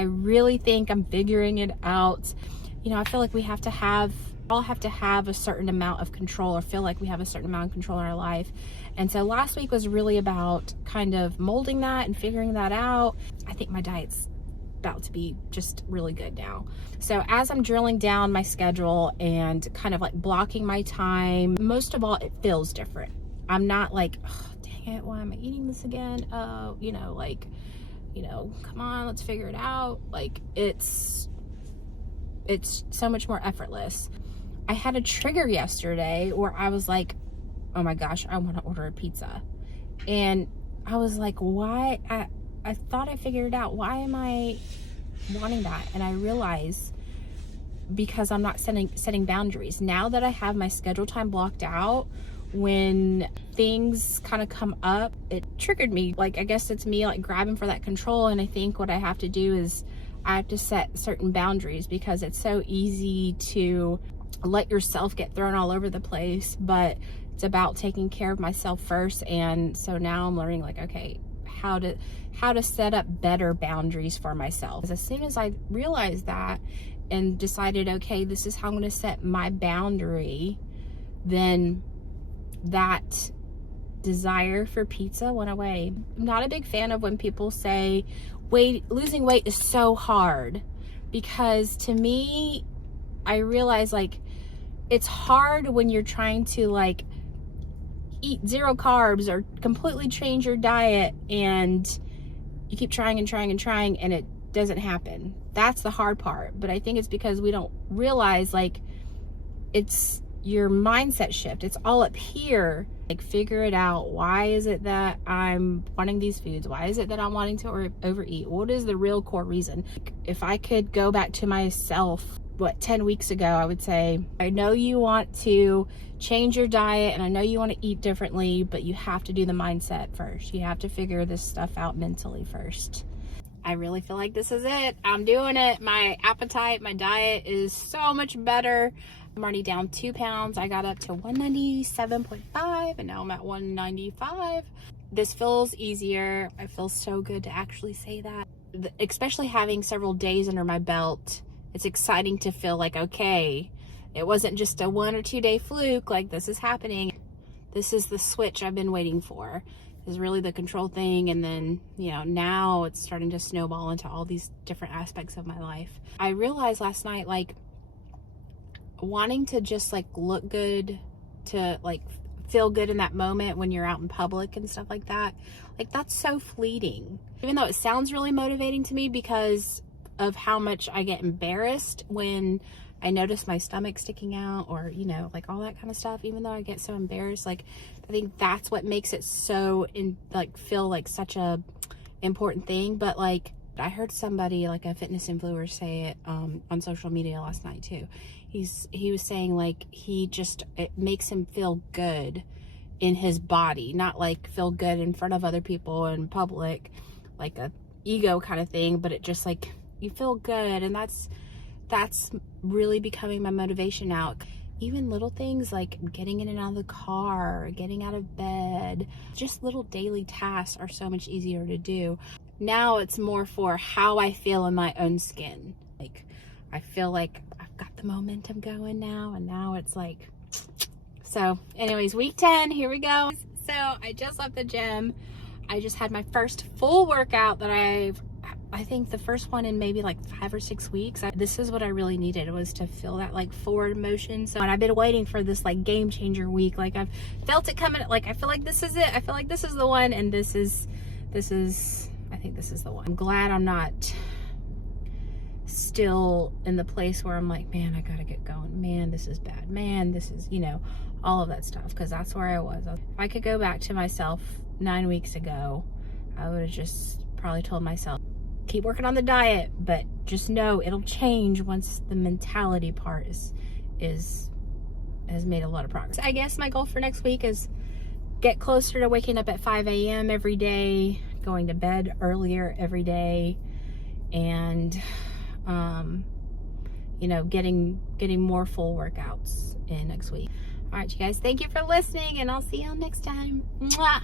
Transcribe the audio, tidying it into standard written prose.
I really think I'm figuring it out. You know, I feel like we all have to have a certain amount of control, or feel like we have a certain amount of control in our life. And so last week was really about kind of molding that and figuring that out. I think my diet's about to be just really good now. So as I'm drilling down my schedule and kind of like blocking my time, most of all, it feels different. I'm not like, oh, dang it, why am I eating this again? You know, like, you know, come on, let's figure it out. Like, it's so much more effortless. I had a trigger yesterday where I was like, oh my gosh, I want to order a pizza. And I was like, why? I thought I figured it out. Why am I wanting that? And I realized because I'm not setting boundaries. Now that I have my schedule time blocked out, when things kind of come up, it triggered me. Like, I guess it's me like grabbing for that control. And I think what I have to do is I have to set certain boundaries, because it's so easy to let yourself get thrown all over the place, but it's about taking care of myself first. And so now I'm learning, like, okay, how to set up better boundaries for myself. As soon as I realized that and decided, okay, this is how I'm going to set my boundary, then that desire for pizza went away. I'm not a big fan of when people say losing weight is so hard, because to me, I realize like it's hard when you're trying to like eat 0 carbs or completely change your diet, and you keep trying and trying and trying and it doesn't happen. That's the hard part. But I think it's because we don't realize like it's your mindset shift. It's all up here. Like, figure it out. Why is it that I'm wanting these foods? Why is it that I'm wanting to overeat? What is the real core reason? If I could go back to myself, 10 weeks ago, I would say, I know you want to change your diet and I know you want to eat differently, but you have to do the mindset first. You have to figure this stuff out mentally first. I really feel like this is it. I'm doing it. My appetite, my diet is so much better. I'm already down 2 pounds. I got up to 197.5 and now I'm at 195. This feels easier. I feel so good to actually say that. Especially having several days under my belt, it's exciting to feel like, okay, it wasn't just a 1 or 2 day fluke. Like, this is happening. This is the switch I've been waiting for. Is really the control thing. And then, you know, now it's starting to snowball into all these different aspects of my life. I realized last night, like, wanting to just like look good, to like feel good in that moment when you're out in public and stuff like that, like, that's so fleeting. Even though it sounds really motivating to me because of how much I get embarrassed when I notice my stomach sticking out, or, you know, like all that kind of stuff. Even though I get so embarrassed, like, I think that's what makes it so feel like such a important thing. But like, I heard somebody, like a fitness influencer, say it on social media last night too. He was saying like it makes him feel good in his body, not like feel good in front of other people in public, like a ego kind of thing, but it just like, you feel good. And that's really becoming my motivation now. Even little things like getting in and out of the car, getting out of bed, just little daily tasks are so much easier to do. Now it's more for how I feel in my own skin. Like, I feel like I've got the momentum going now, and now it's like, so anyways, week 10, here we go. So I just left the gym. I just had my first full workout that I think the first one in maybe like 5 or 6 weeks. This is what I really needed, was to feel that like forward motion. So, and I've been waiting for this like game changer week. Like, I've felt it coming. Like, I feel like this is it. I feel like this is the one. And I think this is the one. I'm glad I'm not still in the place where I'm like, man, I gotta get going. Man, this is bad. Man, this is, you know, all of that stuff. Cause that's where I was. If I could go back to myself 9 weeks ago, I would have just probably told myself, keep working on the diet, but just know it'll change once the mentality part has made a lot of progress. I guess my goal for next week is get closer to waking up at 5 a.m. every day, going to bed earlier every day, and you know, getting more full workouts in next week. All right, you guys, thank you for listening, and I'll see you all next time. Mwah!